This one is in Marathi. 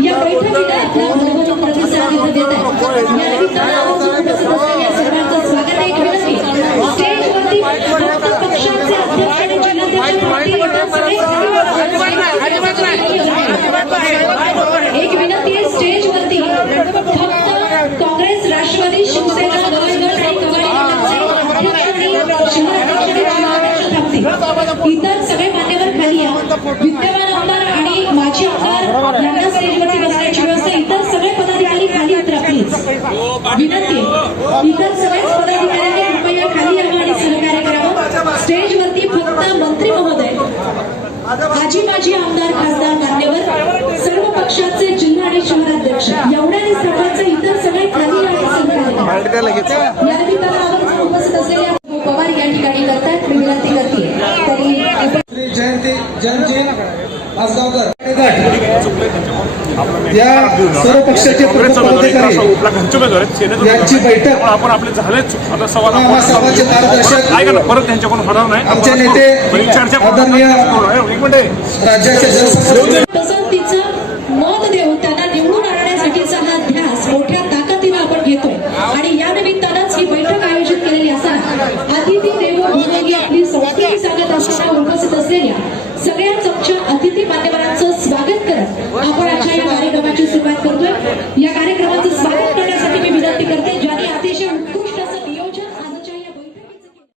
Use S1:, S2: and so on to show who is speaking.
S1: या बैठकीला आपला मनोभावन प्रतिसाद इथं देत आहे या निमित्तानं आवर्जून उपस्थित असलेल्या सर्वांचं स्वागत आहे एक विनंती स्टेजवरती फक्त पक्षाचे अध्यक्ष आणि जिल्हाध्यक्ष पाटील इतर सगळे एक विनंती आहे स्टेजवरती फक्त काँग्रेस राष्ट्रवादी शिवसेना गवळगड आणि कवाडी गटाचे अध्यक्ष आणि शहराध्यक्ष आणि जिल्हाध्यक्ष थांबतील इतर सगळे मान्यवर खाली या. विद्यमान आमदार आणि माजी आमदार यांना स्टेजवरती बसण्याची व्यवस्था. इतर सगळे पदाधिकारी खाली उतरा प्लीज विनंती. इतर सगळेच पदाधिकाऱ्यांनी कृपया खाली यावं आणि सहकार्य करावं. स्टेजवरती फक्त मंत्री महोदय. आजी माजी आमदार खासदार मान्यवर सर्व पक्षाचे जिल्हा आणि शहराध्यक्ष. एवढ्याने सर्वांचे इतर सगळे खाली आणि सहकार्य करा. या. निमित्तानं
S2: जयंती जनजीवन आसावकर या सर्व पक्षाचे यांची बैठक. आपण आपले झालेच आता समाजाचे मार्गदर्शक ऐका परत त्यांच्याकडून होणार नाही. आमचे नेते आदरणीय राज्याचे
S1: मत देऊन त्यांना निवडून आणण्यासाठीचा हा मोठ्या ताकदीनं आपण घेतोय. आणि या निमित्तानंच ही बैठक आयोजित केलेली असा अतिथी देवो आपली संस्कृती सांगत असताना cosa seria.